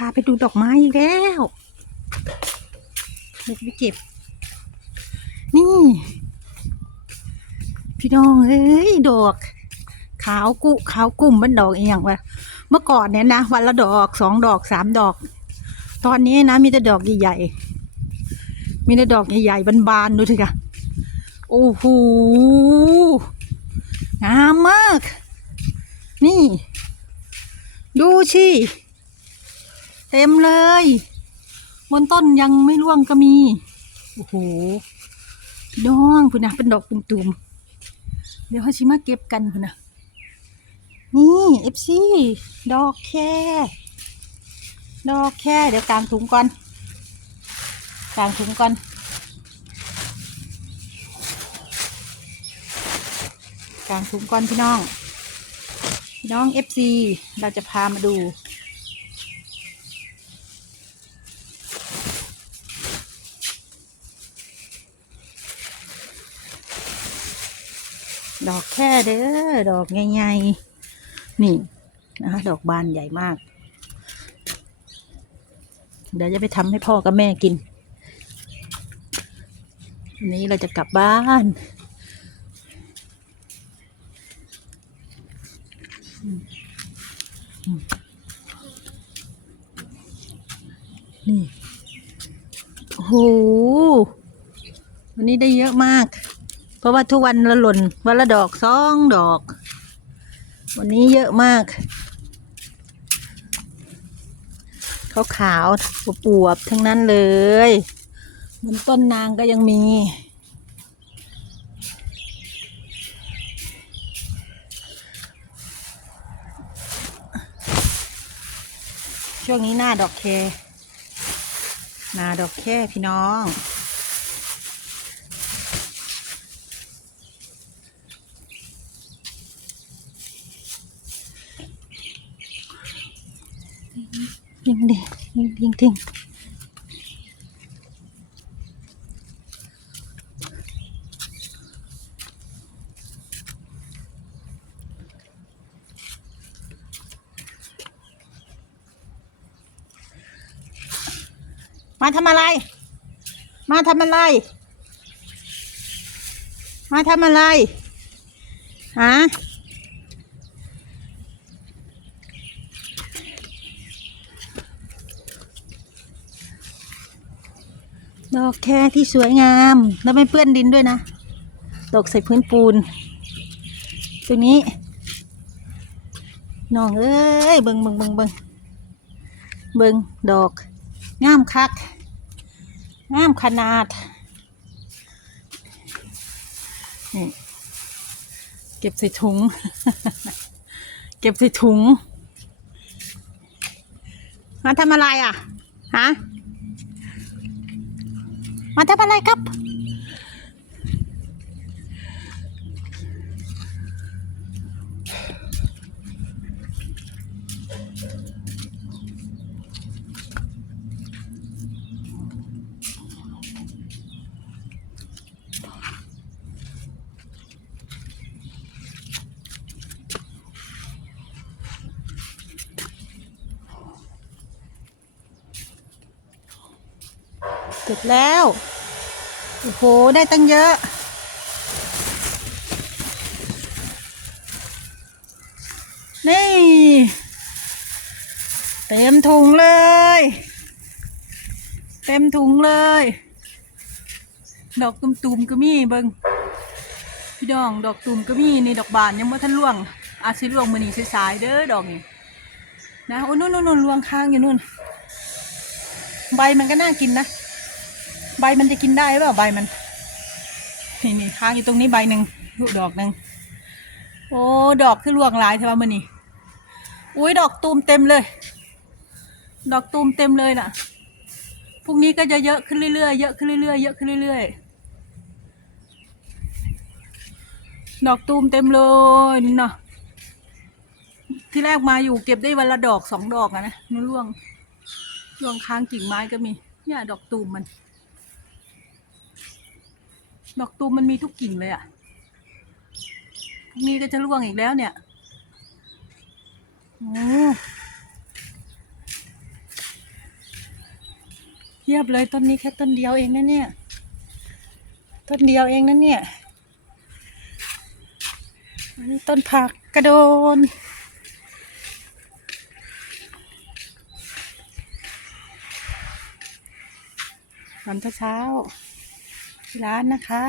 พาไปดูดอกไม้อีกแล้วเด็กไปเก็บ นี่ พี่น้องเอ้ยดอก ขาวกุขาวกุ่มมันดอกเอียงวะเมื่อก่อนเนี่ยนะวันละดอกสองดอกสามดอก ตอนนี้นะมีแต่ดอกใหญ่ๆมีแต่ดอกใหญ่ๆบานๆดูสิคะโอ้โหงามมาก นี่ ดูชิ เต็มเลย บนต้นยังไม่ร่วงก็มี โอ้โหพี่น้องคุณนะเป็นดอกตุ่มๆเดี๋ยวเขาชิมาเก็บกันคุณนะนี่เอฟซีดอกแค่ดอกแค่เดี๋ยวกางถุงก่อนกางถุงก่อนกางถุงก่อนพี่น้อง พี่น้องเอฟซีเราจะพามาดู ดอกแค่เด้อ ดอกใหญ่ๆ นี่นะคะดอกบานใหญ่มาก เดี๋ยวจะไปทำให้พ่อกับแม่กินวันนี้เราจะกลับบ้านนี่โอ้โหวันนี้ได้เยอะมาก ราะว่าทุกวันละหล่นวันละดอกสองดอก วันนี้เยอะมากขาวขาวปวบทั้งนั้นเลยบนต้นนางก็ยังมีช่วงนี้หน้าดอกเคหน้าดอกแค่พี่น้อง ยิงดิยิงยิงทิ้งมาทำอะไร มาทำอะไร มาทำอะไรฮะ ดอกแคที่สวยงาม แล้วไม่เปื้อนดินด้วยนะ ตกใส่พื้นปูนตรงนี้น้องเอ้ยเบิงเบิงเบิงเบิงเบิงดอกงามคักงามขนาดนี่เก็บใส่ถุง เก็บใส่ถุงมาทำอะไรอะฮะ มาทำอะไร เสร็จแล้ว โอ้โห ได้ตั้งเยอะ นี่ เต็มถุงเลย เต็มถุงเลย ดอกตุ่มๆก็มีเบิงพี่ดอง ดอกตุ่มก็มีนี่ดอกบานยังไม่ทันร่วง อาจสิร่วงมือนีสายๆเด้อดอกนี่นะโอ้นู่นนู่นนู่นร่วงข้างอยู่นู่นใบมันก็น่ากินนะ ใบมันจะกินได้หรือเปล่าใบมันนี่นี่ค้างอยู่ตรงนี้ใบหนึ่งลูกดอกหนึ่งโอ้ดอกคือลวงหลายใช่ไหมมันนี่อุ้ยดอกตูมเต็มเลย ดอกตูมเต็มเลยน่ะพรุ่งนี้ก็จะเยอะขึ้นเรื่อยๆเยอะขึ้นเรื่อยๆเยอะขึ้นเรื่อยๆดอกตูมเต็มเลยนี่เนาะที่แรกมาอยู่เก็บได้วันละดอกสองดอกอะนะนี่ร่วงร่วงค้างกิ่งไม้ก็มีเนี่ยดอกตูมมัน ดอกตูมมันมีทุกกิ่งเลยอะ่ะพรุ่งนี้ก็จะร่วงอีกแล้วเนี่ยโอ้เยียบเลยต้นนี้แค่ต้นเดียวเองนะเนี่ย ต้นเดียวเองนะเนี่ยอันนี้ต้นผักกระโดน ตอนเช้า ที่ร้านนะคะ